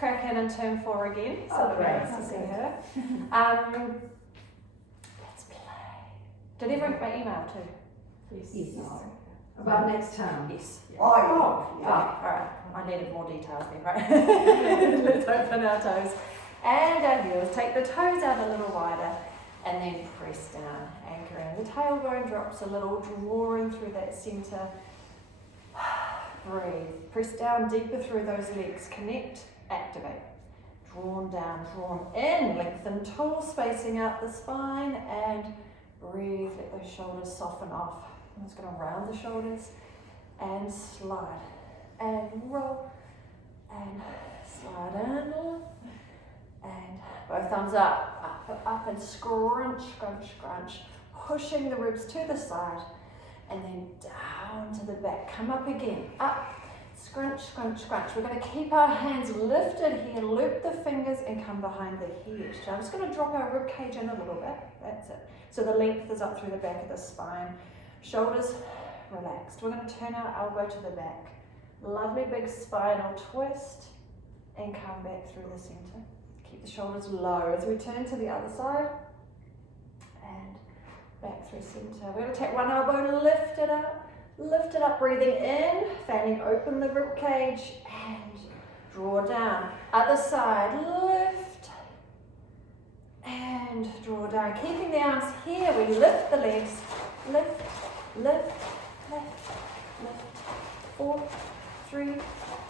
crack in and turn 4 again. So Oh, great. nice to see her. Let's play. Did everyone get my email too? Yes. About next time. Yes. Oh, Oh, alright. I needed more details then, right? Let's open our toes and our heels. Take the toes out a little wider and then press down, anchoring. The tailbone drops a little, drawing through that centre. Breathe. Press down deeper through those legs. Connect, activate. Drawn down, drawn in. Lengthen tall, spacing out the spine and breathe. Let those shoulders soften off. I'm just going to round the shoulders and slide and roll and slide and both thumbs up and scrunch, scrunch, scrunch, pushing the ribs to the side and then down to the back. Come up again, up, scrunch, scrunch, scrunch. We're going to keep our hands lifted here, loop the fingers and come behind the head. So I'm just going to drop our rib cage in a little bit. That's it. So the length is up through the back of the spine. Shoulders relaxed. We're going to turn our elbow to the back. Lovely big spinal twist and come back through the center. Keep the shoulders low as we turn to the other side and back through center. We're going to take one elbow, lift it up, breathing in, fanning open the rib cage and draw down. Other side, lift and draw down. Keeping the arms here, we lift the legs, lift, lift, lift, lift. 4, 3,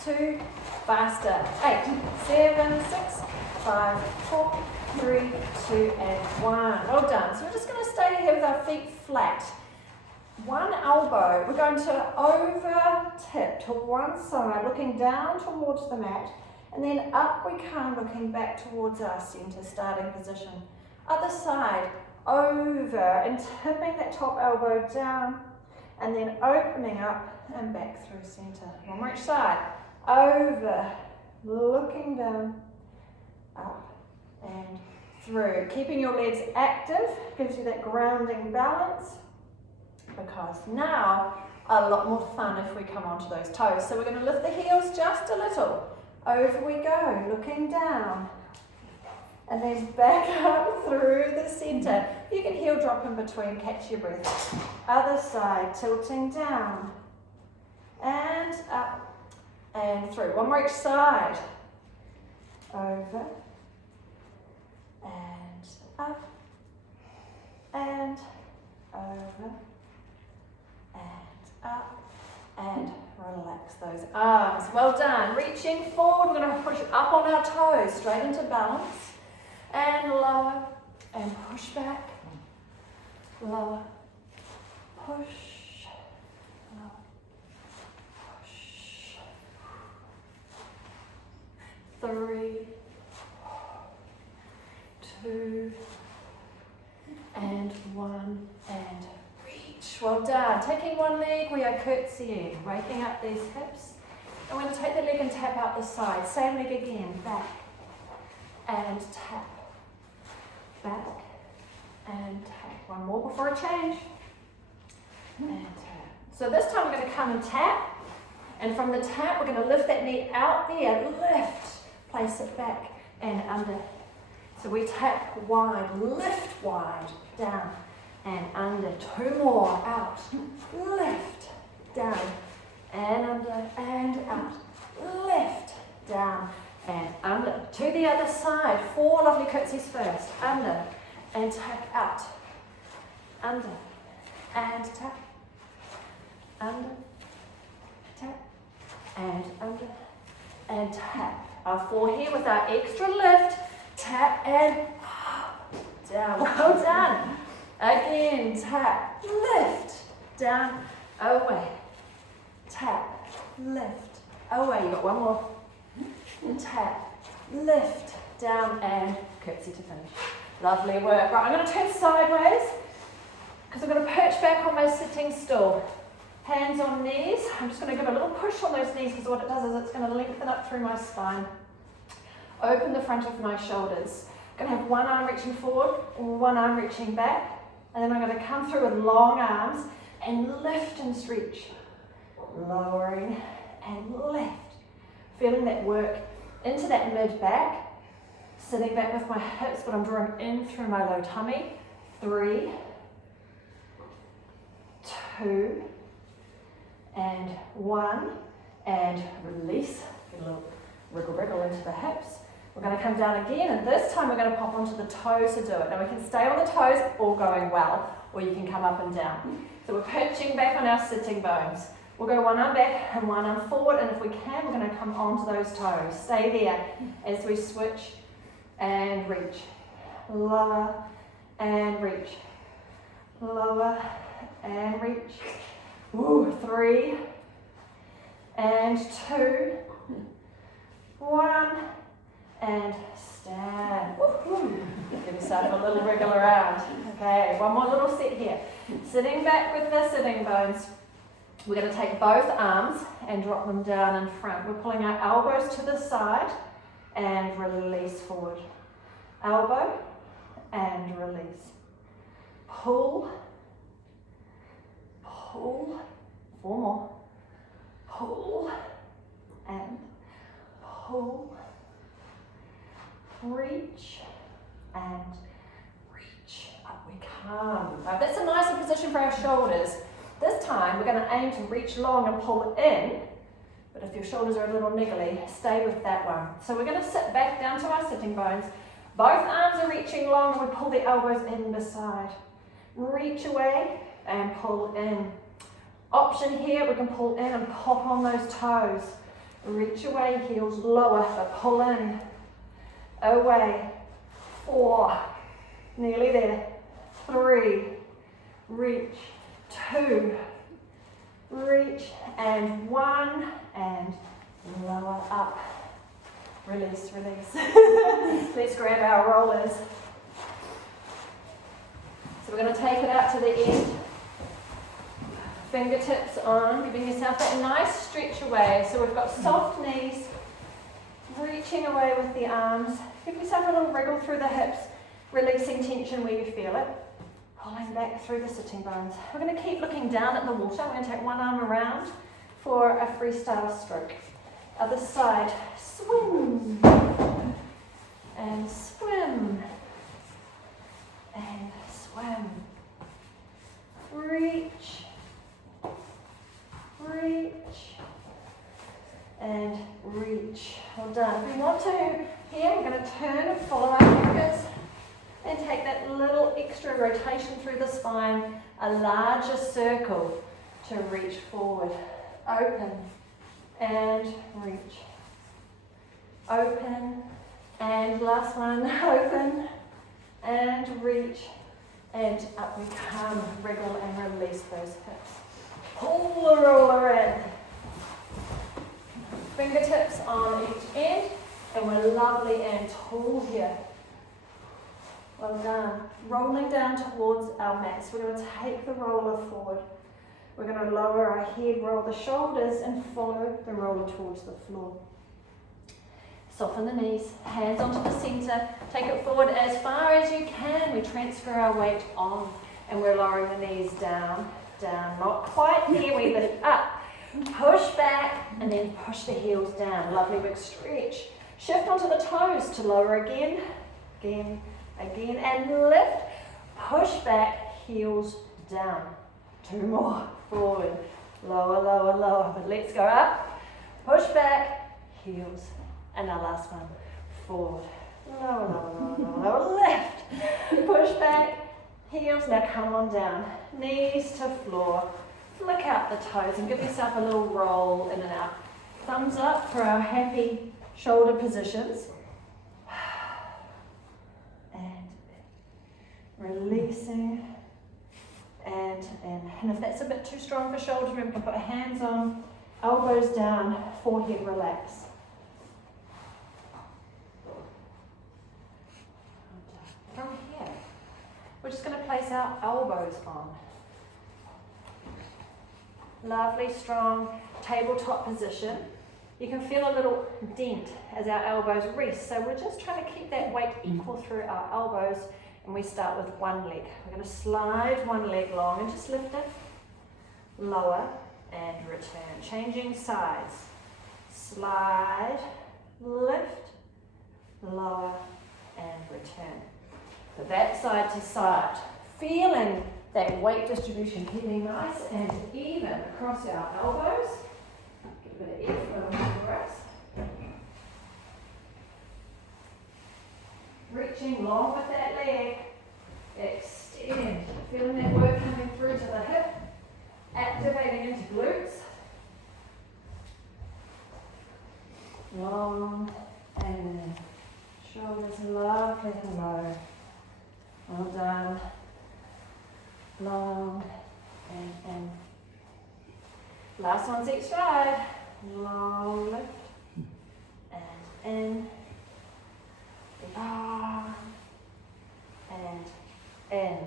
2, faster. 8, 7, 6, 5, 4, 3, 2, and 1. Well done. So we're just going to stay here with our feet flat. One elbow, we're going to over tip to one side, looking down towards the mat, and then up we come, looking back towards our center, starting position. Other side, over and tipping that top elbow down, and then opening up and back through center. One more each side, over, looking down, up and through. Keeping your legs active gives you that grounding balance, because now a lot more fun if we come onto those toes. So we're going to lift the heels just a little. Over we go, looking down. And then back up through the center. You can heel drop in between, catch your breath. Other side, tilting down. And up and through. One more each side. Over. And up. And over. And up, and relax those arms. Well done. Reaching forward, we're going to push up on our toes, straight into balance, and lower, and push back, lower, push, lower, push. 3, 2, and 1, and well done. Taking one leg, we are curtsying, waking up these hips. And we're going to take the leg and tap out the side. Same leg again, back and tap, back and tap. One more before a change. And tap. So this time we're going to come and tap. And from the tap, we're going to lift that knee out there, lift, place it back and under. So we tap wide, lift wide, down. And under, 2 more, out, lift, down, and under, and out, lift, down, and under, to the other side, 4 lovely curtsies first, under, and tap out, under, and tap, under, tap, and under, and tap. Our 4 here with our extra lift, tap, and down, well done. Again, tap, lift, down, away, tap, lift, away. You got one more. And tap, lift, down, and curtsy to finish. Lovely work. Right, I'm going to turn sideways because I'm going to perch back on my sitting stool. Hands on knees. I'm just going to give a little push on those knees because what it does is it's going to lengthen up through my spine. Open the front of my shoulders. I'm going to have one arm reaching forward, one arm reaching back. And then I'm going to come through with long arms and lift and stretch. Lowering and lift. Feeling that work into that mid back, sitting back with my hips, but I'm drawing in through my low tummy. 3, 2, and 1, and release. Get a little wriggle wriggle into the hips. We're going to come down again, and this time we're going to pop onto the toes to do it. Now we can stay on the toes, all going well, or you can come up and down. So we're pitching back on our sitting bones. We'll go one arm back and one arm forward, and if we can, we're going to come onto those toes. Stay there as we switch and reach. Lower and reach. Lower and reach. Ooh, 3 and 2, 1, and stand. Woo-hoo. Give yourself a little wriggle around. Okay, one more little set here. Sitting back with the sitting bones. We're going to take both arms and drop them down in front. We're pulling our elbows to the side and release forward. Elbow and release. Pull. Pull. 4 more. Pull and pull. Reach and reach. Up we come. Now that's a nicer position for our shoulders. This time we're going to aim to reach long and pull in, but if your shoulders are a little niggly, stay with that one. So we're going to sit back down to our sitting bones. Both arms are reaching long and we pull the elbows in beside. Reach away and pull in. Option here, we can pull in and pop on those toes. Reach away, heels lower, but pull in. Away. 4. Nearly there. 3. Reach. 2. Reach. And 1. And lower up. Release, release. Let's grab our rollers. So we're going to take it out to the end. Fingertips on, giving yourself that nice stretch away. So we've got soft knees, reaching away with the arms. Give yourself a little wriggle through the hips, releasing tension where you feel it. Pulling back through the sitting bones. We're going to keep looking down at the water. We're going to take one arm around for a freestyle stroke. Other side, swim. And swim. And swim. Reach. Reach and reach. Well done. If we want to, here we're going to turn and follow our fingers and take that little extra rotation through the spine, a larger circle to reach forward. Open and reach. Open and last one. Open and reach and up we come. Wriggle and release those hips. Pull the roller in. Fingertips on each end, and we're lovely and tall here. Well done. Rolling down towards our mats. We're going to take the roller forward. We're going to lower our head, roll the shoulders, and follow the roller towards the floor. Soften the knees, hands onto the center. Take it forward as far as you can. We transfer our weight on, and we're lowering the knees down. Down, not quite there, we lift up, push back and then push the heels down. Lovely big stretch. Shift onto the toes to lower again, again, again, and lift, push back, heels down. 2 more, forward, lower, lower, lower, but let's go up, push back, heels, and our last one, forward, lower, lower, lower, lower, lower, lift, push back, heels, now come on down, knees to floor, flick out the toes and give yourself a little roll in and out. Thumbs up for our happy shoulder positions. And releasing and in. And if that's a bit too strong for shoulders, we can put hands on, elbows down, forehead relax. From here, we're just going to place our elbows on. Lovely, strong tabletop position. You can feel a little dent as our elbows rest. So we're just trying to keep that weight equal through our elbows. And we start with one leg. We're going to slide one leg long and just lift it. Lower and return. Changing sides. Slide lift, lower, and return. So that side to side, feeling that weight distribution, keeping nice and even across our elbows. Get a bit of airflow for us. Reaching long with that leg, extend, feeling that work coming through to the hip, activating into glutes. Long and shoulders lovely and low. Well done. Long and. Last one's each side. Long lift and in. Long and in.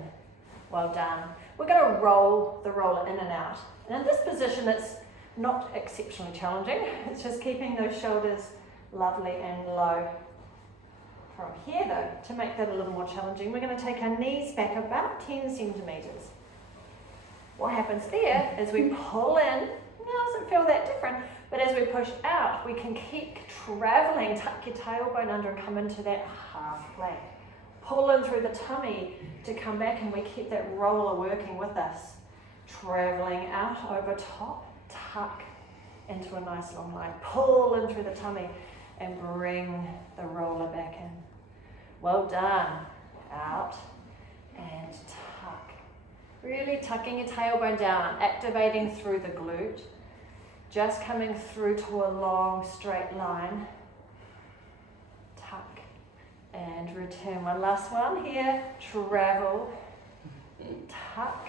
Well done. We're going to roll the roller in and out. And in this position, it's not exceptionally challenging. It's just keeping those shoulders lovely and low. From here though, to make that a little more challenging, we're going to take our knees back about 10 centimetres. What happens there is we pull in, it doesn't feel that different, but as we push out, we can keep travelling, tuck your tailbone under and come into that half plank. Pull in through the tummy to come back, and we keep that roller working with us. Travelling out over top, tuck into a nice long line. Pull in through the tummy and bring the roller back in. Well done. Out and tuck. Really tucking your tailbone down, activating through the glute. Just coming through to a long straight line. Tuck and return. One last one here. Travel. Tuck.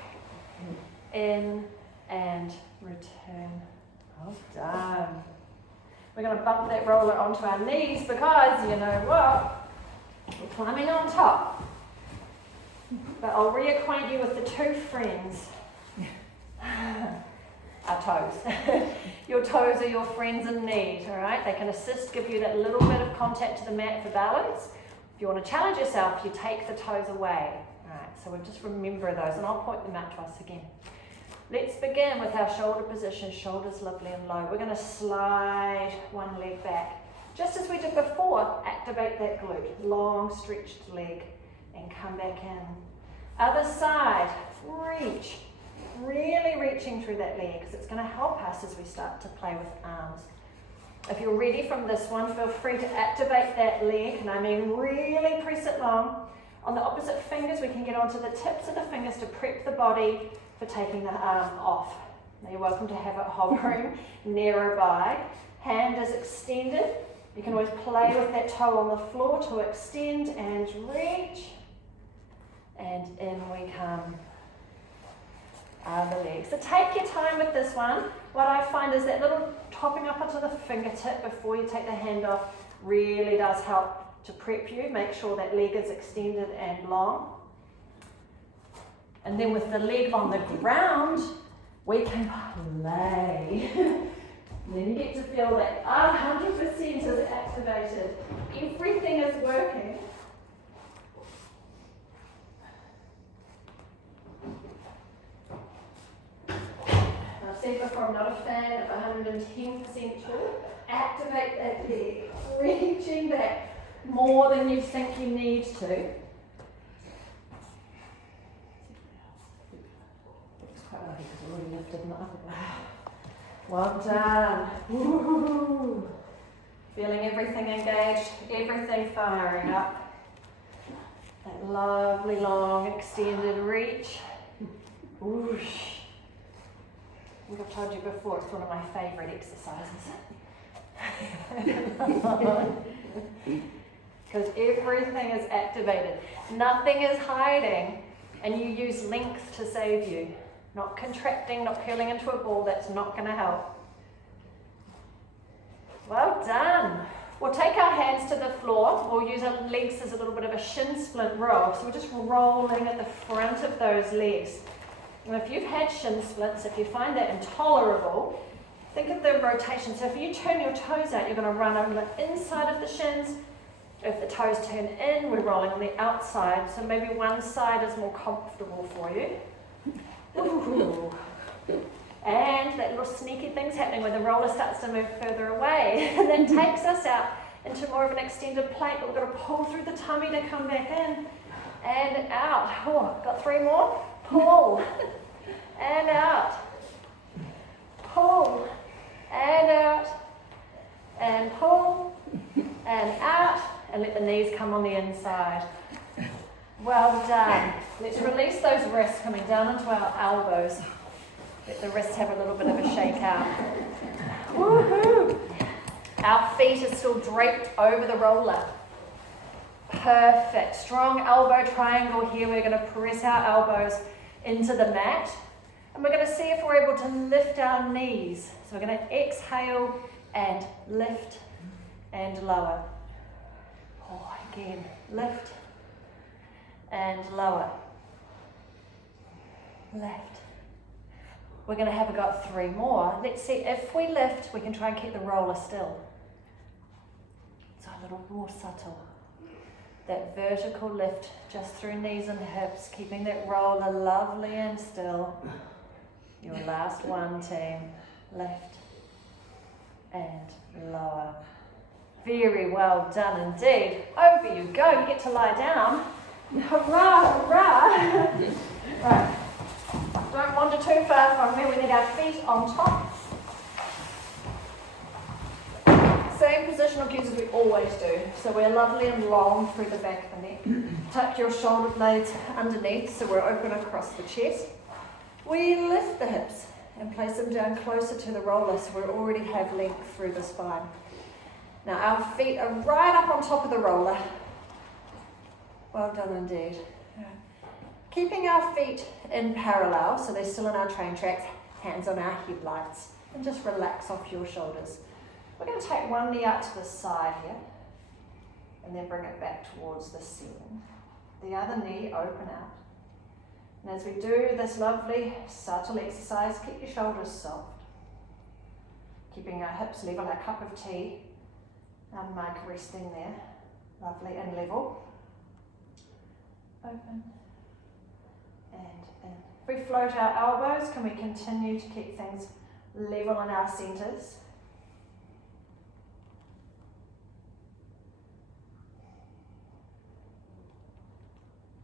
In and return. Well done. We're going to bump that roller onto our knees because, you know what, we're climbing on top. But I'll reacquaint you with the two friends. Our toes. Your toes are your friends in need, all right? They can assist, give you that little bit of contact to the mat for balance. If you want to challenge yourself, you take the toes away. All right, so we'll just remember those, and I'll point them out to us again. Let's begin with our shoulder position, shoulders lovely and low. We're going to slide one leg back. Just as we did before, activate that glute, long stretched leg, and come back in. Other side, reach, really reaching through that leg, because it's going to help us as we start to play with arms. If you're ready from this one, feel free to activate that leg, and I mean really press it long. On the opposite fingers, we can get onto the tips of the fingers to prep the body for taking the arm off. Now you're welcome to have it hovering nearby. Hand is extended. You can always play with that toe on the floor to extend and reach. And in we come. Other leg. So take your time with this one. What I find is that little topping up onto the fingertip before you take the hand off really does help to prep you. Make sure that leg is extended and long. And then with the leg on the ground, we can play. Then you get to feel that 100% is activated. Everything is working. I've said before, I'm not a fan of 110% torque. Activate that leg, reaching back more than you think you need to. Well done. Woo-hoo-hoo. Feeling everything engaged, everything firing up. That lovely long extended reach. Whoosh. I think I've told you before, it's one of my favourite exercises. Because everything is activated. Nothing is hiding, and you use length to save you. Not contracting, not curling into a ball, that's not going to help. Well done. We'll take our hands to the floor. We'll use our legs as a little bit of a shin splint roll. So we're just rolling at the front of those legs. And if you've had shin splints, if you find that intolerable, think of the rotation. So if you turn your toes out, you're going to run on the inside of the shins. If the toes turn in, we're rolling on the outside. So maybe one side is more comfortable for you. Ooh. And that little sneaky thing's happening where the roller starts to move further away and then takes us out into more of an extended plank, but we've got to pull through the tummy to come back in and out. Oh, got 3 more. Pull and out. Pull and out. And pull and out. And let the knees come on the inside. Well done. Let's release those wrists coming down into our elbows. Let the wrists have a little bit of a shake out. Woohoo! Our feet are still draped over the roller. Perfect. Strong elbow triangle here. We're going to press our elbows into the mat. And we're going to see if we're able to lift our knees. So we're going to exhale and lift and lower. Oh, again. Lift and lower. Lift. We're going to have got 3 more. Let's see if we lift, we can try and keep the roller still. So a little more subtle. That vertical lift just through knees and hips, keeping that roller lovely and still. Your last one, team. Lift and lower. Very well done indeed. Over you go. You get to lie down. Hurrah, hurrah. Right. Don't wander too far from me. We need our feet on top. Same positional cues as we always do. So we're lovely and long through the back of the neck. Tuck your shoulder blades underneath so we're open across the chest. We lift the hips and place them down closer to the roller so we already have length through the spine. Now our feet are right up on top of the roller. Well done indeed. Keeping our feet in parallel, so they're still in our train tracks, hands on our hip lights, and just relax off your shoulders. We're going to take one knee out to the side here, and then bring it back towards the ceiling. The other knee open out. And as we do this lovely, subtle exercise, keep your shoulders soft. Keeping our hips level, our cup of tea, our mug resting there, lovely and level. Open. And in. If we float our elbows, can we continue to keep things level in our centres?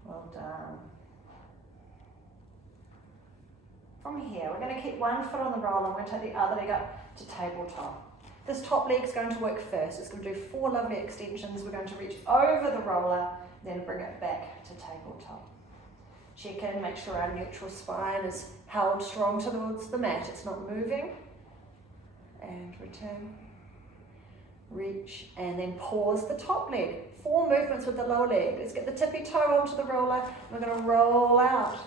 Well done. From here, we're going to keep one foot on the roller and we're going to take the other leg up to tabletop. This top leg is going to work first. It's going to do 4 lovely extensions. We're going to reach over the roller, then bring it back to tabletop. Check in, make sure our neutral spine is held strong towards the mat. It's not moving. And return. Reach, and then pause the top leg. 4 movements with the lower leg. Let's get the tippy toe onto the roller. We're going to roll out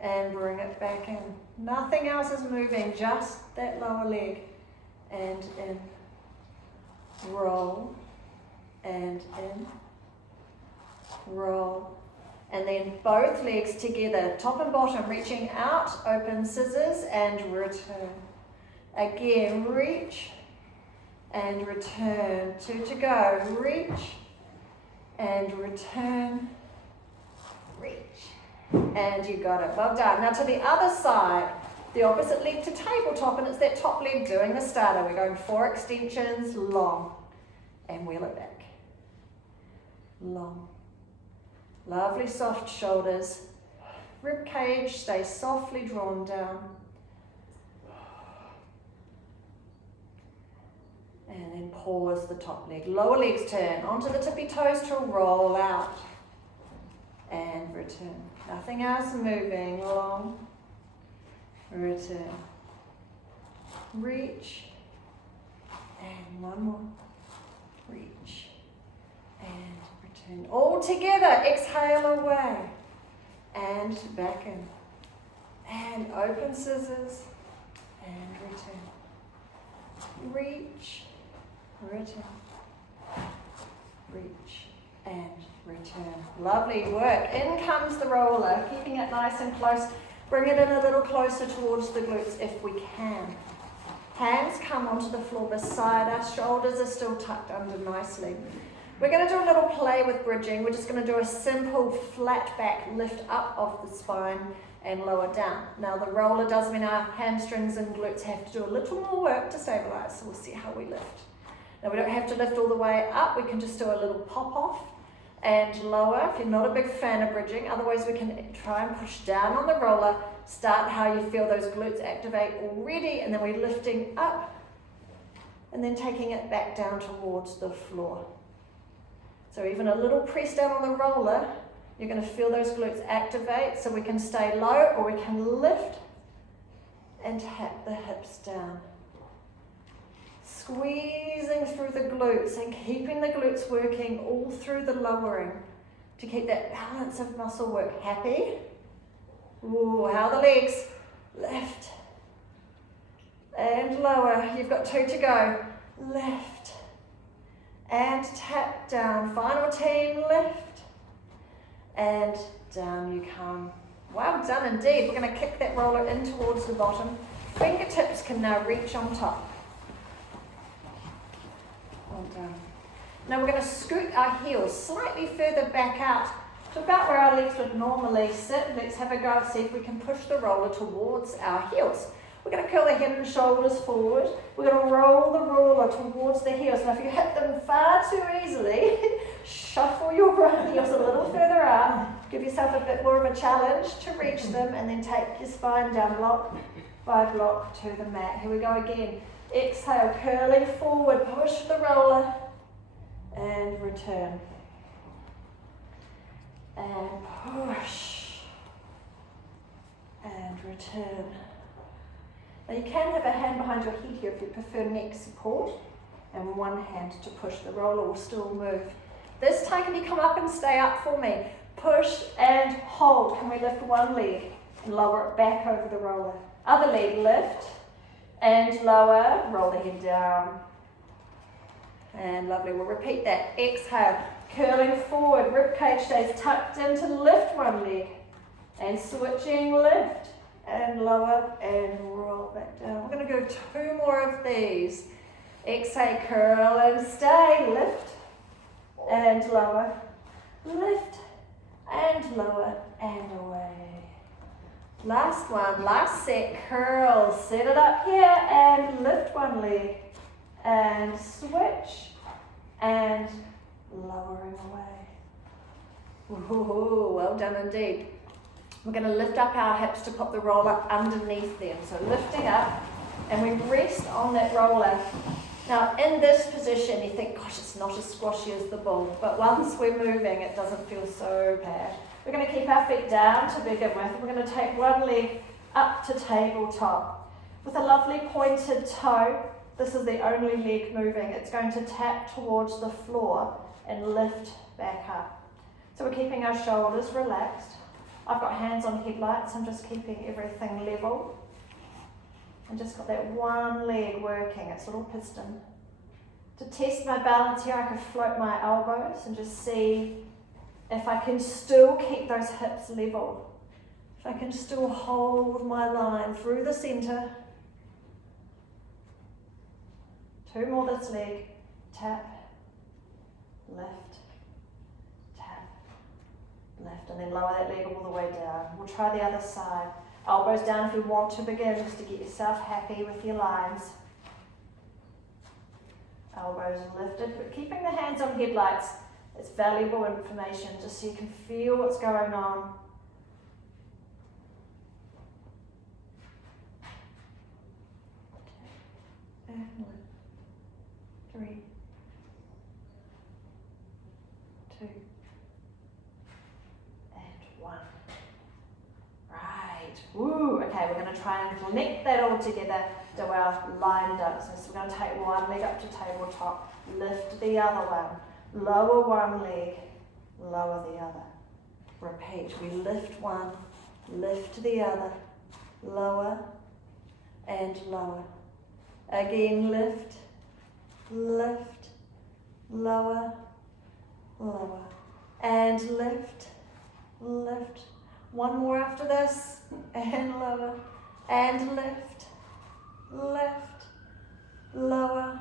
and bring it back in. Nothing else is moving, just that lower leg. And in. Roll. And in. Roll. And then both legs together, top and bottom, reaching out, open scissors, and return. Again, reach and return. 2 to go. Reach and return. Reach. And you got it. Well done. Now to the other side, the opposite leg to tabletop, and it's that top leg doing the starter. We're going 4 extensions, long, and wheel it back. Long. Lovely soft shoulders. Rib cage stays softly drawn down. And then pause the top leg. Lower legs turn onto the tippy toes to roll out. And return. Nothing else moving. Long. Return. Reach. And one more. Reach. And return. All together. Exhale away. And back in. And open scissors. And return. Reach. Return. Reach. And return. Lovely work. In comes the roller. Keeping it nice and close. Bring it in a little closer towards the glutes if we can. Hands come onto the floor beside us. Shoulders are still tucked under nicely. We're going to do a little play with bridging. We're just going to do a simple flat back lift up of the spine and lower down. Now the roller does mean our hamstrings and glutes have to do a little more work to stabilize, so we'll see how we lift. Now we don't have to lift all the way up, we can just do a little pop off and lower if you're not a big fan of bridging. Otherwise we can try and push down on the roller, start how you feel those glutes activate already, and then we're lifting up and then taking it back down towards the floor. So even a little press down on the roller, you're going to feel those glutes activate, so we can stay low or we can lift and tap the hips down. Squeezing through the glutes and keeping the glutes working all through the lowering to keep that balance of muscle work. Happy? Ooh, how are the legs? Lift and lower. You've got 2 to go. Lift and tap down. Final team, lift and down you come. Well done indeed. We're going to kick that roller in towards the bottom. Fingertips can now reach on top. Well done. Now we're going to scoot our heels slightly further back out to about where our legs would normally sit. Let's have a go and see if we can push the roller towards our heels. We're going to curl the head and shoulders forward. We're going to roll the roller towards the heels. Now if you hit them far too easily, shuffle your heels a little further up. Give yourself a bit more of a challenge to reach them, and then take your spine down block by block to the mat. Here we go again. Exhale, curling forward, push the roller and return. And push and return. Now you can have a hand behind your head here if you prefer neck support, and one hand to push the roller will still move. This time can you come up and stay up for me? Push and hold. Can we lift one leg and lower it back over the roller? Other leg, lift and lower, roll the head down. And lovely, we'll repeat that. Exhale, curling forward, ribcage stays tucked in to lift one leg. And switching, lift and lower and roll back down. We're going to go 2 more of these. Exhale, curl and stay, lift and lower, lift and lower and away. Last one, last set, curl, set it up here and lift one leg and switch and lowering away. Ooh, well done indeed. We're going to lift up our hips to pop the roller underneath them. So lifting up, and we rest on that roller. Now in this position you think, gosh, it's not as squashy as the bull, but once we're moving it doesn't feel so bad. We're going to keep our feet down to begin with. We're going to take one leg up to tabletop. With a lovely pointed toe, this is the only leg moving. It's going to tap towards the floor and lift back up. So we're keeping our shoulders relaxed. I've got hands on headlights. I'm just keeping everything level. And just got that one leg working, it's a little piston. To test my balance here, I can float my elbows and just see if I can still keep those hips level. If I can still hold my line through the center. 2 more this leg. Tap, lift, tap, lift, and then lower that leg all the way down. We'll try the other side. Elbows down if you want to begin, just to get yourself happy with your lines. Elbows lifted, but keeping the hands on headlights. It's valuable information, just so you can feel what's going on. And lift. 3, 2, and 1. Right. Woo. Okay, we're going to try and connect that all together to our line dance. So we're going to take one leg up to tabletop, lift the other one, lower one leg, lower the other. Repeat. We lift one, lift the other, lower and lower. Again, lift, lift, lower, lower, and lift, lift. One more after this, and lower, and lift, lift, lower,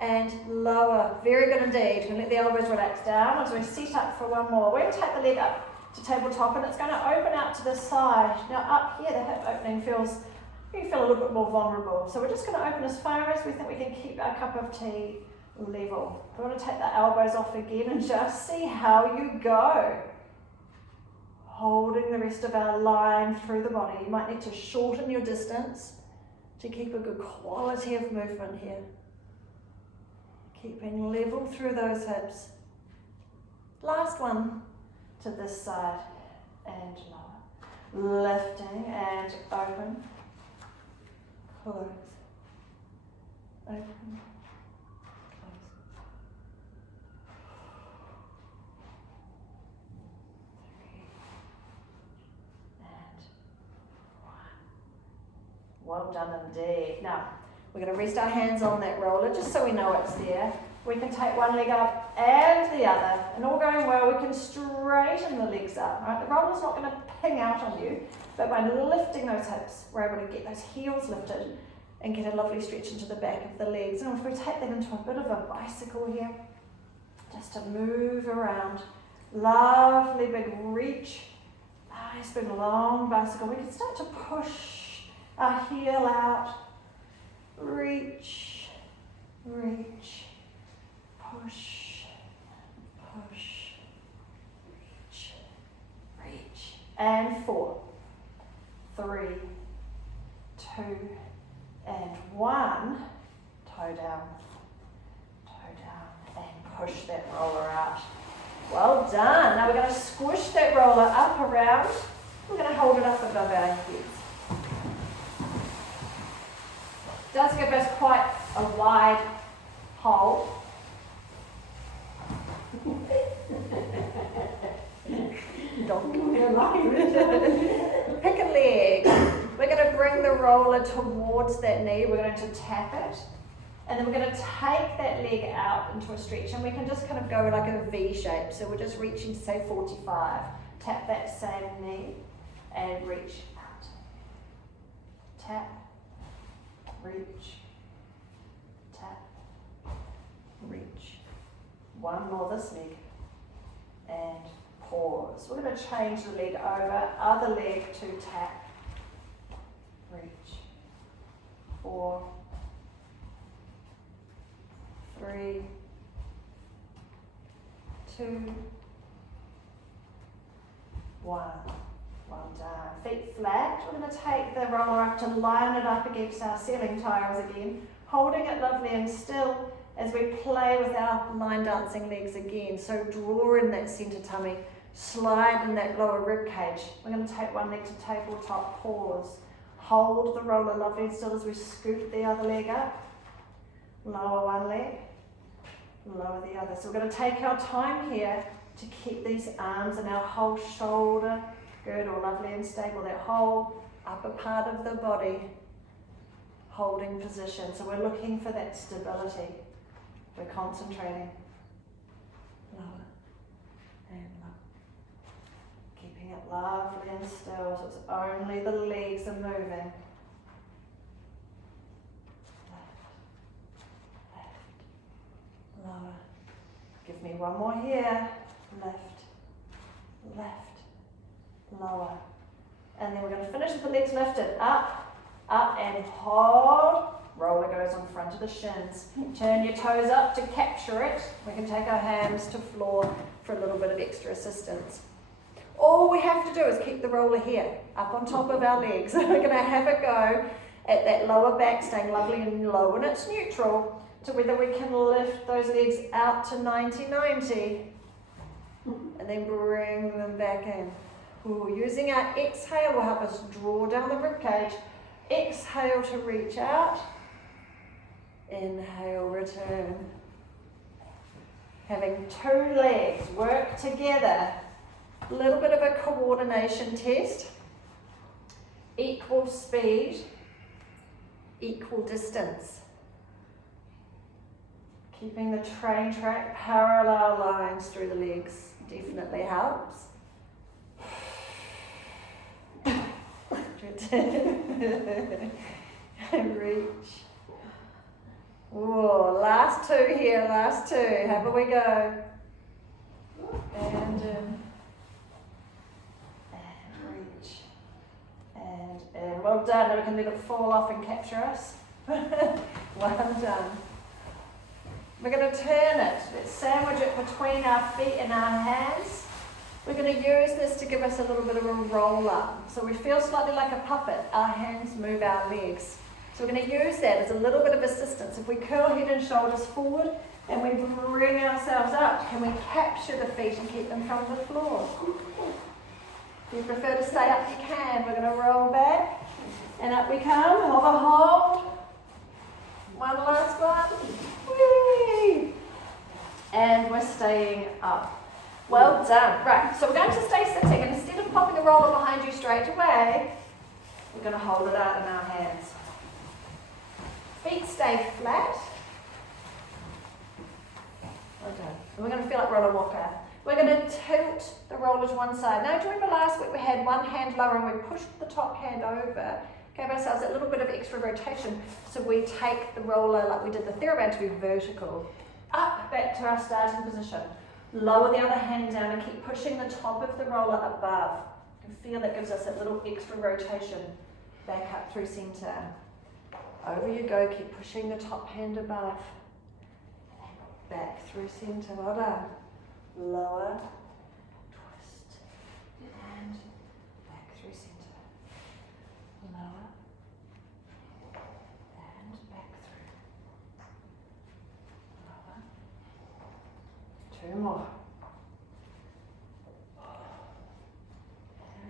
and lower. Very good indeed. We're going to let the elbows relax down as we set up for one more. We're going to take the leg up to tabletop, and it's going to open out to the side. Now up here, the hip opening feels, you feel a little bit more vulnerable. So we're just going to open as far as we think we can keep our cup of tea level. We want to take the elbows off again and just see how you go. Holding the rest of our line through the body. You might need to shorten your distance to keep a good quality of movement here. Keeping level through those hips. Last one to this side and lower. Lifting and open. Close. Open. Well done indeed. Now, we're going to rest our hands on that roller just so we know it's there. We can take one leg up and the other, and all going well, we can straighten the legs up. Right? The roller's not going to ping out on you, but by lifting those hips, we're able to get those heels lifted and get a lovely stretch into the back of the legs. And if we take that into a bit of a bicycle here, just to move around. Lovely big reach. Nice big long bicycle. We can start to push our heel out, reach, reach, push, push, reach, reach, and 4, 3, 2, and 1, toe down, and push that roller out. Well done. Now we're going to squish that roller up around. We're going to hold it up above our heads. Does give us quite a wide hold. Pick a leg. We're going to bring the roller towards that knee. We're going to tap it. And then we're going to take that leg out into a stretch. And we can just kind of go like a V shape. So we're just reaching to say 45. Tap that same knee and reach out. Tap. Reach, tap, reach. One more this leg, and pause. We're going to change the leg over, other leg to tap, reach. 4, 3, 2, 1. Well done. Feet flat. We're going to take the roller up to line it up against our ceiling tiles again, holding it lovely and still as we play with our line dancing legs again. So draw in that center tummy, slide in that lower rib cage. We're going to take one leg to tabletop, pause. Hold the roller lovely and still as we scoop the other leg up. Lower one leg, lower the other. So we're going to take our time here to keep these arms and our whole shoulder good or lovely and stable, that whole upper part of the body holding position. So we're looking for that stability. We're concentrating. Lower and lower. Keeping it lovely and still so it's only the legs are moving. Left, left, lower. Give me one more here. Left, left. Lower. And then we're going to finish with the legs lifted. Up, up and hold. Roller goes on front of the shins. Turn your toes up to capture it. We can take our hands to floor for a little bit of extra assistance. All we have to do is keep the roller here, up on top of our legs. We're going to have a go at that lower back staying lovely and low when it's neutral to whether we can lift those legs out to 90-90 and then bring them back in. Ooh, using our exhale will help us draw down the ribcage. Exhale to reach out. Inhale, return. Having 2 legs work together. A little bit of a coordination test. Equal speed, equal distance. Keeping the train track parallel lines through the legs definitely helps. And reach. Whoa, last 2 here, last 2. Have we go. And in. And reach. And in. Well done. Now we can let it fall off and capture us. Well done. We're going to turn it. Let's sandwich it between our feet and our hands. We're going to use this to give us a little bit of a roll up. So we feel slightly like a puppet. Our hands move our legs. So we're going to use that as a little bit of assistance. If we curl head and shoulders forward and we bring ourselves up, can we capture the feet and keep them from the floor? If you prefer to stay up, you can. We're going to roll back and up we come. Hold a hold. One last one. Whee! And we're staying up. Well done. Right, so we're going to stay sitting, and instead of popping the roller behind you straight away, we're going to hold it out in our hands. Feet stay flat. Well done. And we're going to feel like roller walker. We're going to tilt the roller to one side. Now, do you remember last week we had one hand lower and we pushed the top hand over, gave ourselves a little bit of extra rotation, so we take the roller like we did the TheraBand to be vertical. Up, back to our starting position. Lower the other hand down and keep pushing the top of the roller above. You can feel that gives us that little extra rotation. Back up through center. Over you go, keep pushing the top hand above. Back through center, well done. Lower, twist, and back through center. Lower, and back through. Lower. Two more.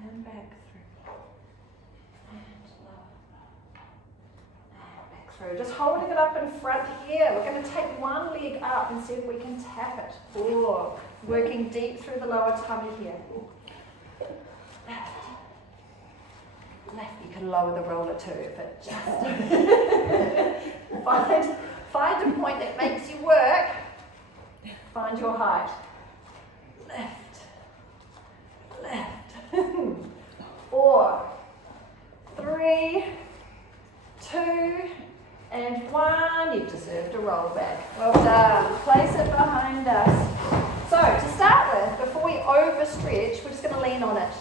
And back through. And lower. And back through. Just holding it up in front here. We're going to take one leg up and see if we can tap it. Or working deep through the lower tummy here. Left. Left. You can lower the roller too if it just find a point that makes you work. Find your height. Left. Left. 4, 3, 2, and 1. You've deserved a roll back. Well done. Place it behind us. So, to start with, before we overstretch, we're just going to lean on it.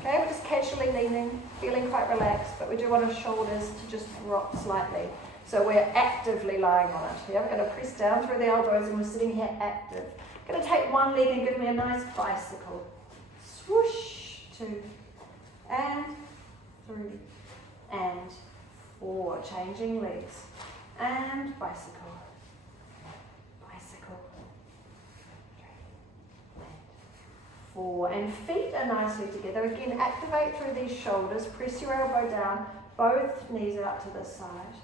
Okay, we're just casually leaning, feeling quite relaxed, but we do want our shoulders to just drop slightly. So we're actively lying on it. Yeah, we're going to press down through the elbows and we're sitting here active. I'm going to take one leg and give me a nice bicycle. Swoosh, 2, and 3, and 4. Changing legs. And bicycle. Bicycle. 3, and 4. And feet are nicely together. Again, activate through these shoulders. Press your elbow down. Both knees out to the side.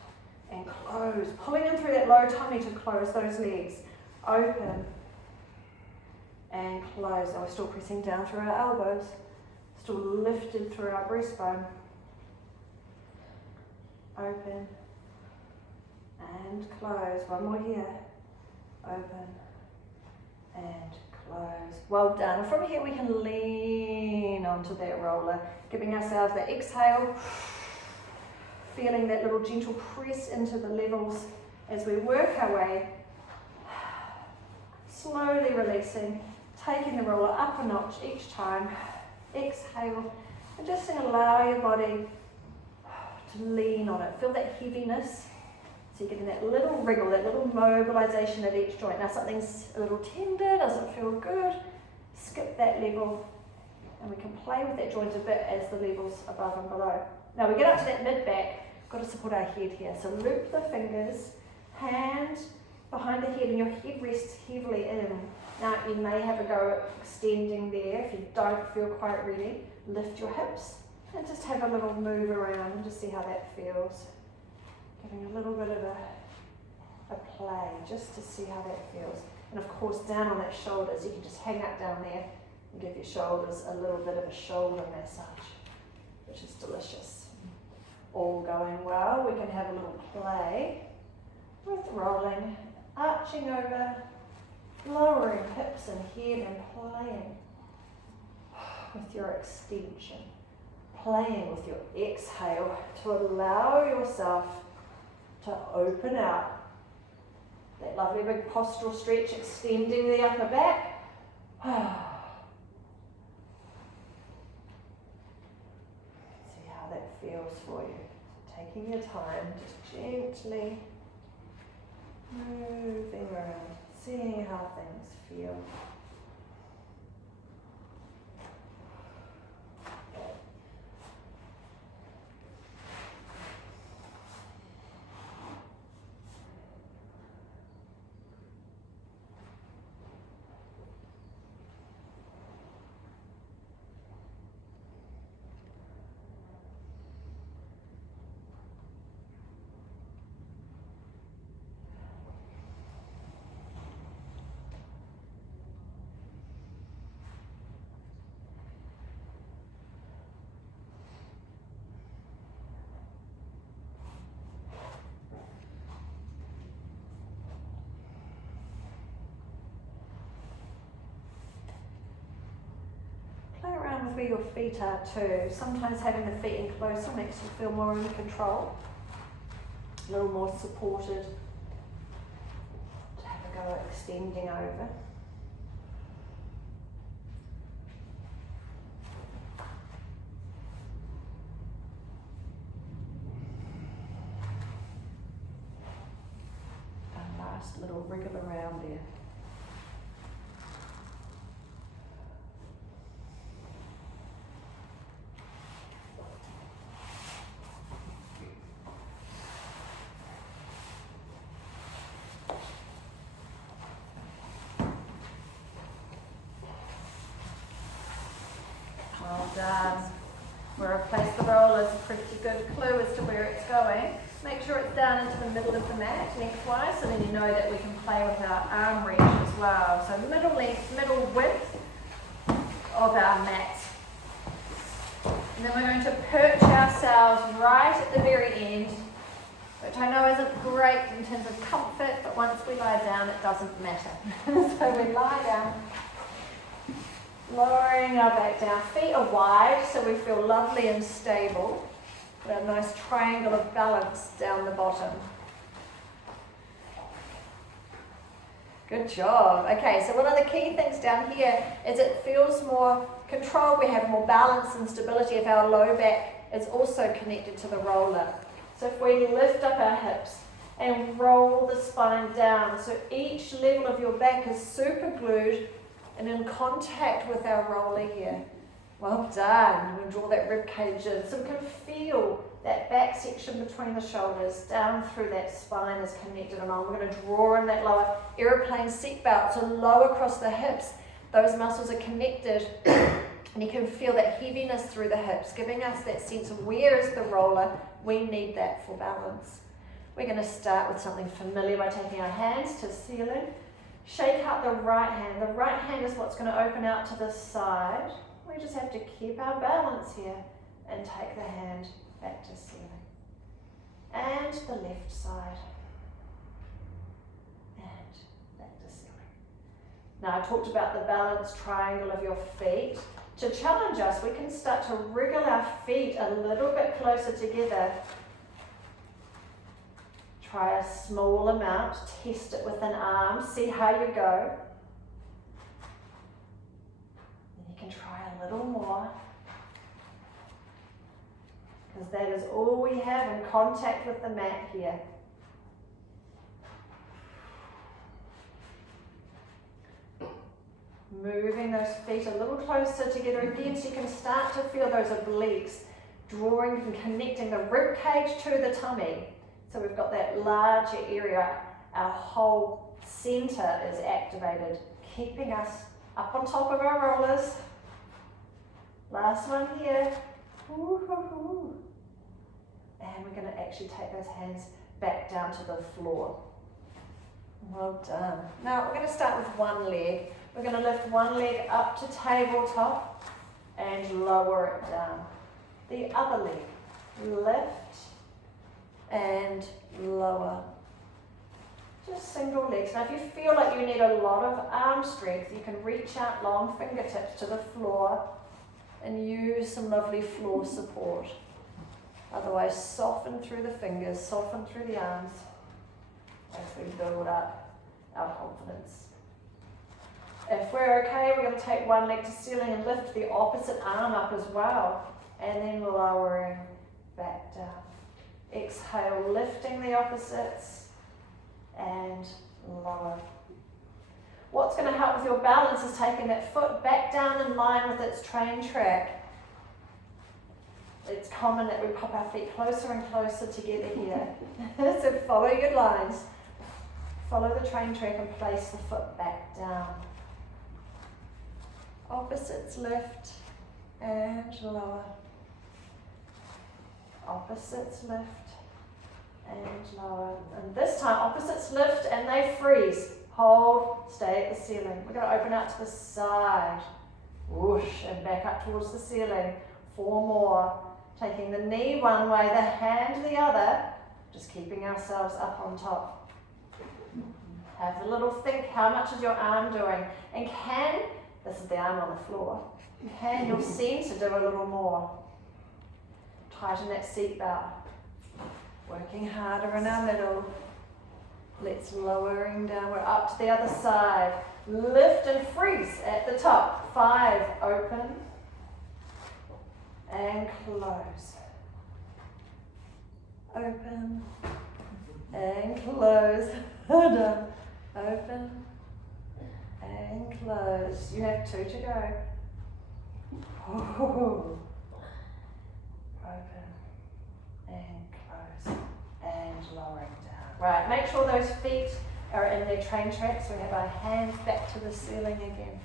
And close, pulling in through that low tummy to close those legs. Open and close. Now we're still pressing down through our elbows, still lifted through our breastbone. Open and close. One more here. Open and close. Well done. From here we can lean onto that roller, giving ourselves that exhale. Feeling that little gentle press into the levels as we work our way. Slowly releasing, taking the roller up a notch each time. Exhale, and just allow your body to lean on it. Feel that heaviness. So you're getting that little wriggle, that little mobilization at each joint. Now something's a little tender, doesn't feel good. Skip that level, and we can play with that joint a bit as the levels above and below. Now we get up to that mid-back, got to support our head here. So loop the fingers, hand behind the head, and your head rests heavily in. Now you may have a go at extending there if you don't feel quite ready. Lift your hips and just have a little move around and just see how that feels. Giving a little bit of a play just to see how that feels. And of course down on that shoulders, you can just hang up down there and give your shoulders a little bit of a shoulder massage, which is delicious. All going well, we can have a little play with rolling, arching over, lowering hips and head, and playing with your extension, playing with your exhale to allow yourself to open out. That lovely big postural stretch, extending the upper back. That feels for you. So taking your time, just gently Moving around, seeing how things feel. Play around with where your feet are too. Sometimes having the feet in closer makes you feel more in control, a little more supported. To have a go at extending over. And last little wriggle around there. Well done. Where I place the roll is a pretty good clue as to where it's going. Make sure it's down into the middle of the mat lengthwise, so then you know that we can play with our arm reach as well. So middle length, middle width of our mat. And then we're going to perch ourselves right at the very end, which I know isn't great in terms of comfort, but once we lie down it doesn't matter. So we lie down, lowering our back down. Feet are wide so we feel lovely and stable. Got a nice triangle of balance down the bottom. Good job. Okay, so one of the key things down here is it feels more controlled. We have more balance and stability if our low back is also connected to the roller. So if we lift up our hips and roll the spine down, so each level of your back is super glued and in contact with our roller here. Well done. You can draw that rib cage in. So we can feel that back section between the shoulders down through that spine is connected and on. We're going to draw in that lower aeroplane seat belt, so low across the hips. Those muscles are connected and you can feel that heaviness through the hips, giving us that sense of where is the roller. We need that for balance. We're going to start with something familiar by taking our hands to the ceiling. Shake out the right hand. The right hand is what's going to open out to the side. We just have to keep our balance here and take the hand back to ceiling. And the left side. And back to ceiling. Now I talked about the balance triangle of your feet. To challenge us, we can start to wriggle our feet a little bit closer together. Try a small amount, test it with an arm, see how you go. And you can try a little more. Because that is all we have in contact with the mat here. Moving those feet a little closer together again so you can start to feel those obliques drawing and connecting the rib cage to the tummy. So we've got that larger area, our whole center is activated, keeping us up on top of our rollers. Last one here. Ooh. And we're going to actually take those hands back down to the floor. Well done. Now we're going to start with one leg. We're going to lift one leg up to tabletop and lower it down. The other leg, lift and lower. Just single legs. Now if you feel like you need a lot of arm strength, you can reach out long fingertips to the floor and use some lovely floor support. Otherwise, soften through the fingers, soften through the arms as we build up our confidence. If we're okay, we're going to take one leg to ceiling and lift the opposite arm up as well, and then lowering back down. Exhale, lifting the opposites, and lower. What's going to help with your balance is taking that foot back down in line with its train track. It's common that we pop our feet closer and closer together here. So follow your lines. Follow the train track and place the foot back down. Opposites lift and lower. Opposites lift and lower. And this time opposites lift and they freeze. Hold, stay at the ceiling. We're going to open out to the side. Whoosh, and back up towards the ceiling. 4 more. Taking the knee one way, the hand the other. Just keeping ourselves up on top. Have a little think, how much is your arm doing? And this is the arm on the floor. You'll seem to do a little more. Tighten that seat belt. Working harder in our middle. Let's lowering down. We're up to the other side. Lift and freeze at the top. 5, open and close. Open and close. Done. Open and close. You have 2 to go. Open and close and lowering down. Right, make sure those feet are in their train tracks. We have our hands back to the ceiling again.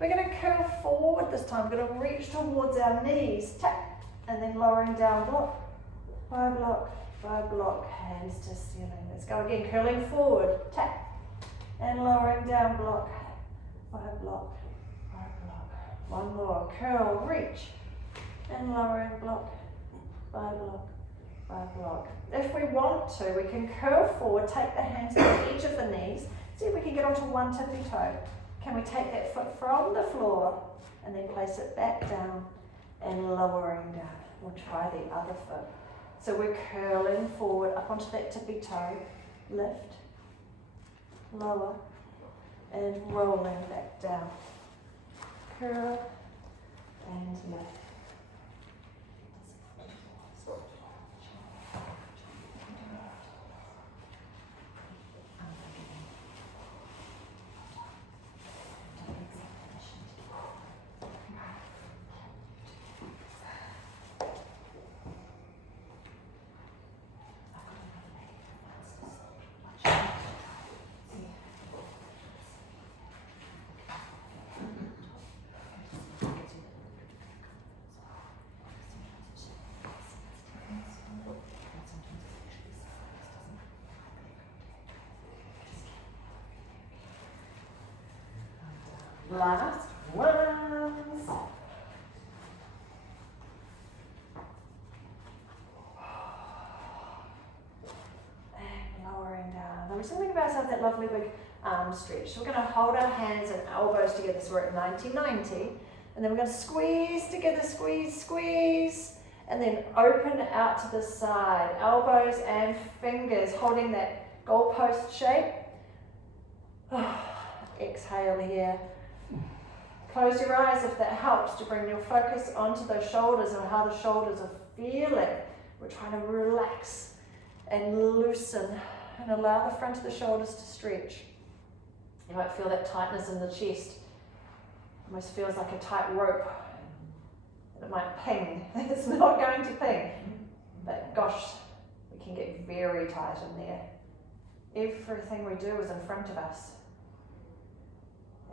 We're going to curl forward this time. We're going to reach towards our knees, tap, and then lowering down, block, by block, hands to ceiling. Let's go again, curling forward, tap, and lowering down, block, by block. One more, curl, reach, and lowering, block, by block. If we want to, we can curl forward, take the hands to each of the knees, see if we can get onto one tippy toe. Can we take that foot from the floor and then place it back down and lowering down? We'll try the other foot. So we're curling forward up onto that tippy toe, lift, lower, and rolling back down. Curl and lift. Last ones. And lowering down. Now we're just going to give ourselves that lovely big arm stretch. So we're going to hold our hands and elbows together so we're at 90-90. And then we're going to squeeze together, squeeze. And then open out to the side. Elbows and fingers holding that goalpost shape. Exhale here. Close your eyes if that helps to bring your focus onto those shoulders and how the shoulders are feeling. We're trying to relax and loosen and allow the front of the shoulders to stretch. You might feel that tightness in the chest. Almost feels like a tight rope. It might ping. It's not going to ping. But gosh, we can get very tight in there. Everything we do is in front of us.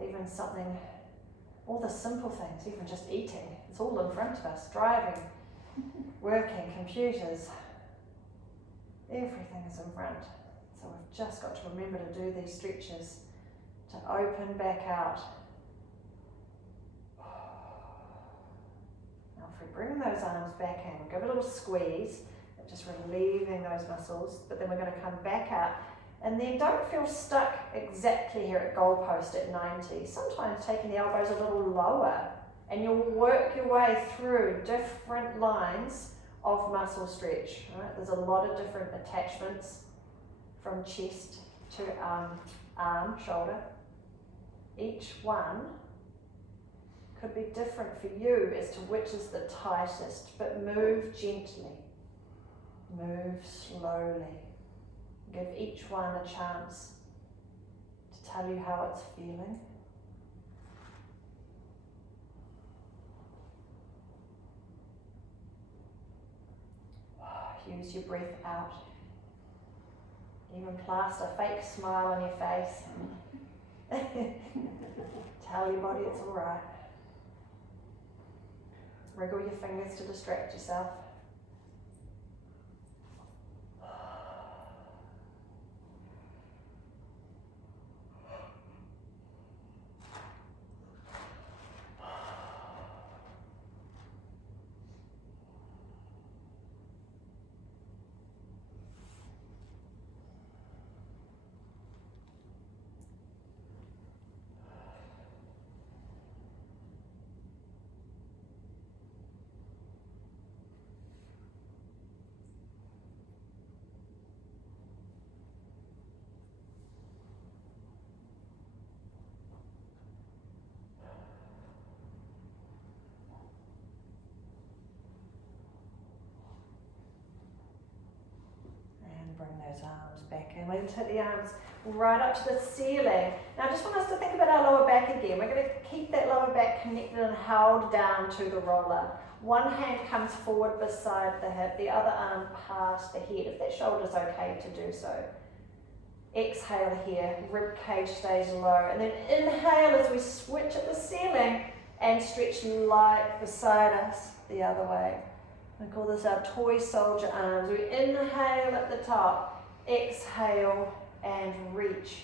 Even something, all the simple things, even just eating, it's all in front of us. Driving, working, computers, everything is in front. So we've just got to remember to do these stretches to open back out. Now if we bring those arms back in, we'll give a little squeeze, just relieving those muscles, but then we're going to come back out. And then don't feel stuck exactly here at goalpost at 90. Sometimes taking the elbows a little lower and you'll work your way through different lines of muscle stretch. Right? There's a lot of different attachments from chest to arm, shoulder. Each one could be different for you as to which is the tightest, but move gently, move slowly. Give each one a chance to tell you how it's feeling. Use your breath out. Even plaster a fake smile on your face. Tell your body it's alright. Wriggle your fingers to distract yourself. Bring those arms back in. We're going to take the arms right up to the ceiling. Now I just want us to think about our lower back again. We're going to keep that lower back connected and held down to the roller. One hand comes forward beside the hip, the other arm past the head, if that shoulder's okay to do so. Exhale here, rib cage stays low, and then inhale as we switch at the ceiling and stretch light beside us the other way. We call this our toy soldier arms. We inhale at the top, exhale and reach.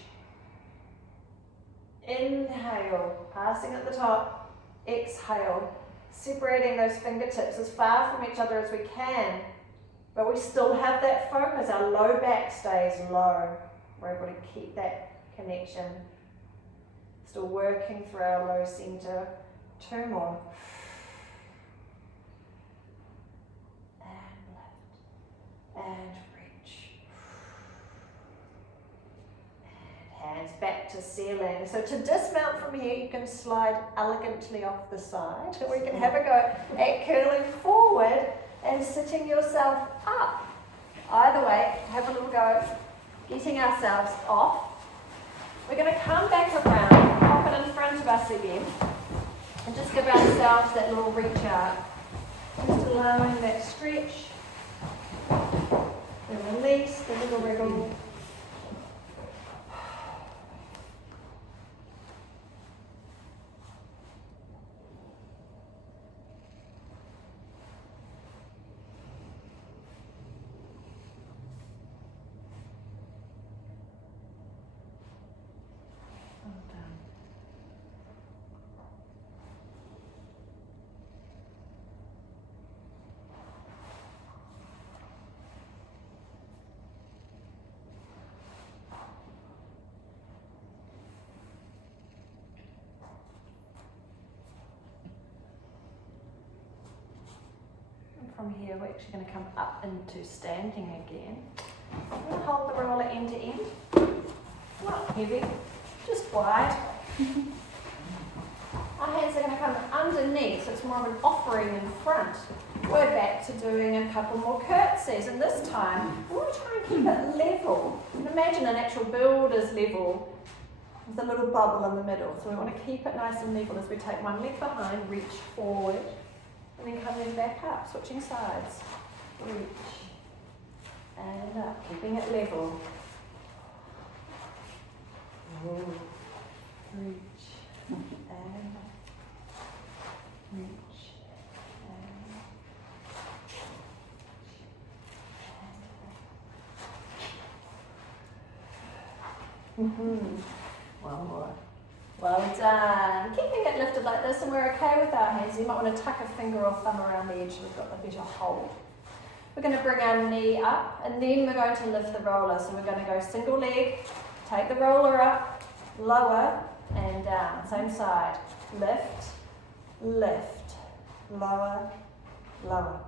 Inhale, passing at the top, exhale, separating those fingertips as far from each other as we can, but we still have that focus. Our low back stays low. We're able to keep that connection. Still working through our low center. Two more. And reach. And hands back to ceiling. So to dismount from here, you can slide elegantly off the side. Or we can have a go at curling forward and sitting yourself up. Either way, have a little go, getting ourselves off. We're going to come back around, pop it in front of us again, and just give ourselves that little reach out. Just allowing that stretch. The release, the little wriggle. From here, we're actually going to come up into standing again. I'm going to hold the roller end to end. Not heavy, just wide. Our hands are going to come underneath, so it's more of an offering in front. We're back to doing a couple more curtsies, and this time we want to try and keep it level. And imagine an actual builder's level with a little bubble in the middle. So we want to keep it nice and level as we take one leg behind, reach forward. And then coming back up, switching sides. Reach. And up, keeping it level. Ooh. Reach. And reach. And one more. Well done. Keeping it lifted like this, and we're okay with our hands. You might want to tuck a finger or thumb around the edge so we've got a better hold. We're going to bring our knee up, and then we're going to lift the roller. So we're going to go single leg, take the roller up, lower, and down. Same side. Lift, lift, lower, lower,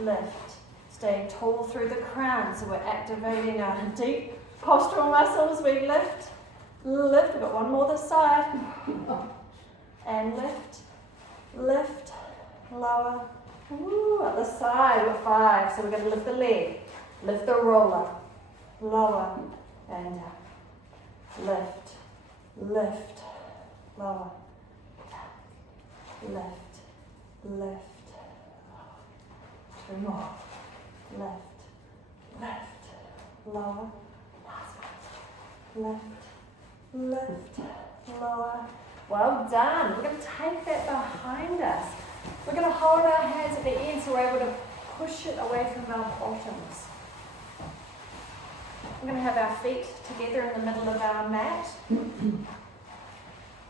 lift. Staying tall through the crown, so we're activating our deep postural muscles. We lift. Lift, we've got one more this side, and lift, lift, lower, woo, at the side, we've got 5, so we're going to lift the leg, lift the roller, lower, and up. Lift, lift, lower, lift, lift. 2 more. Lift, lift, lower. Lift, lift, lower. Well done. We're going to take that behind us. We're going to hold our hands at the end so we're able to push it away from our bottoms. We're going to have our feet together in the middle of our mat.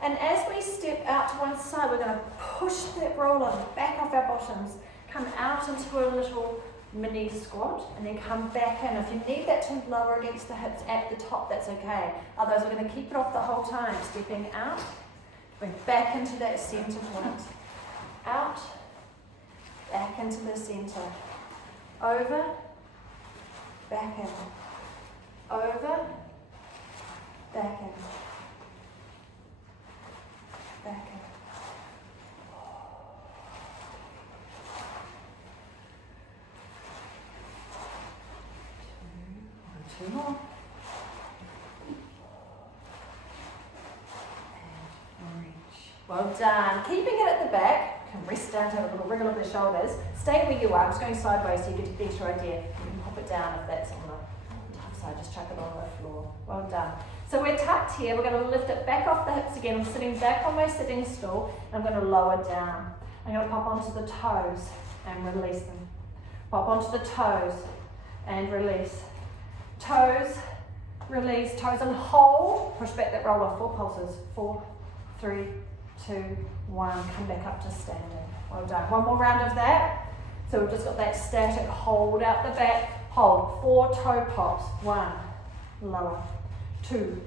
And as we step out to one side, we're going to push that roller back off our bottoms, come out into a little mini squat, and then come back in. If you need that to lower against the hips at the top, that's okay. Otherwise, we're going to keep it off the whole time. Stepping out, going back into that center point. Out, back into the center. Over, back in. Over, back in. Back in. 2 more. And reach. Well done. Keeping it at the back. You can rest down to have a little wriggle of the shoulders. Stay where you are. I'm just going sideways so you get a better idea. You can pop it down if that's on the tough side. Just chuck it on the floor. Well done. So we're tucked here. We're going to lift it back off the hips again. I'm sitting back on my sitting stool. And I'm going to lower down. I'm going to pop onto the toes and release them. Pop onto the toes and release. Toes, release, toes and hold. Push back that roller. 4 pulses. 4, 3, 2, 1. Come back up to standing. Well done. 1 more round of that. So we've just got that static hold out the back. Hold. 4 toe pops. 1, lower. 2,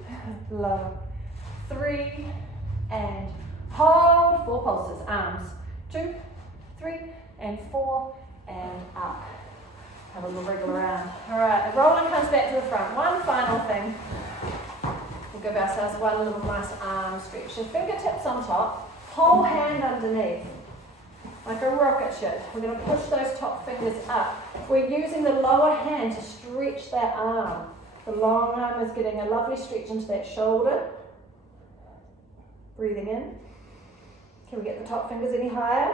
lower. 3, and hold. 4 pulses. Arms. 2, 3, and 4, and up. Have a little wriggle around. Alright, the roller comes back to the front. One final thing. We'll give ourselves one little nice arm stretch. Your fingertips on top, whole hand underneath. Like a rocket ship. We're going to push those top fingers up. We're using the lower hand to stretch that arm. The long arm is getting a lovely stretch into that shoulder. Breathing in. Can we get the top fingers any higher?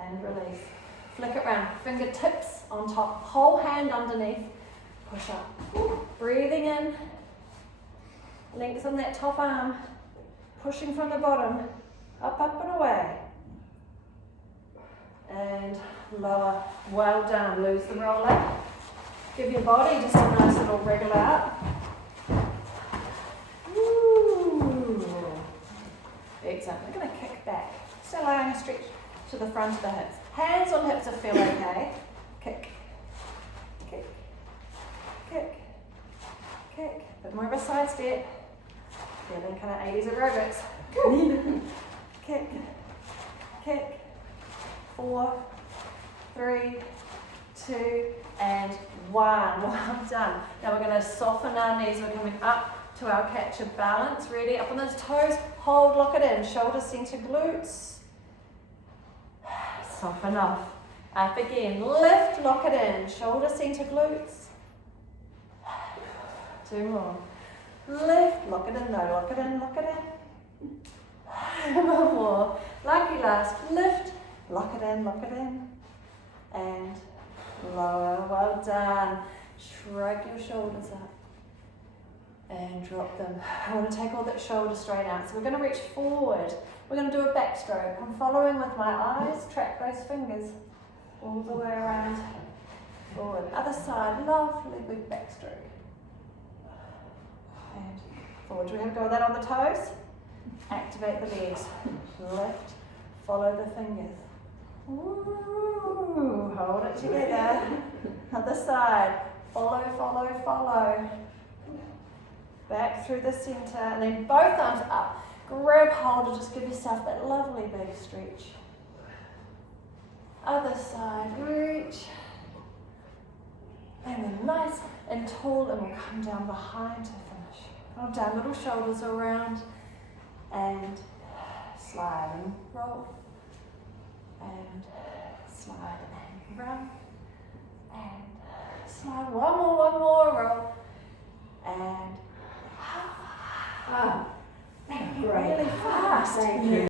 And release. Flick it round, fingertips on top, whole hand underneath, push up. Breathing in, lengthen that top arm, pushing from the bottom, up, up and away. And lower, well done, lose the roller. Give your body just a nice little wriggle out. Ooh. Excellent, we're going to kick back, still allowing a stretch to the front of the hips. Hands on hips if feel okay. Kick, kick, kick, kick. Bit more of a side step. Feeling kind of 80s aerobics. Kick, kick. 4, 3, 2, and 1. Well done. Now we're going to soften our knees. We're coming up to our catch of balance. Ready? Up on those toes. Hold, lock it in. Shoulder center, glutes. Soften off. Up again. Lift, lock it in. Shoulder center, glutes. 2 more. Lift, lock it in. No, lock it in, lock it in. 1 more. Lucky last. Lift, lock it in, lock it in. And lower. Well done. Shrug your shoulders up. And drop them. I want to take all that shoulder straight out. So we're going to reach forward. We're going to do a backstroke. I'm following with my eyes. Track those fingers all the way around. Forward. Other side. Lovely big backstroke. And forward. We're going to go with that on the toes. Activate the legs. Lift. Follow the fingers. Ooh, hold it together. Other side. Follow, follow, follow. Back through the center, and then both arms up. Grab hold and just give yourself that lovely big stretch. Other side, reach. And then nice and tall, and we'll come down behind to finish. Well done, little shoulders around, and slide and roll, and slide and run, and Smile. One more roll. And Ah, thank you. great. Really fast. Thank you.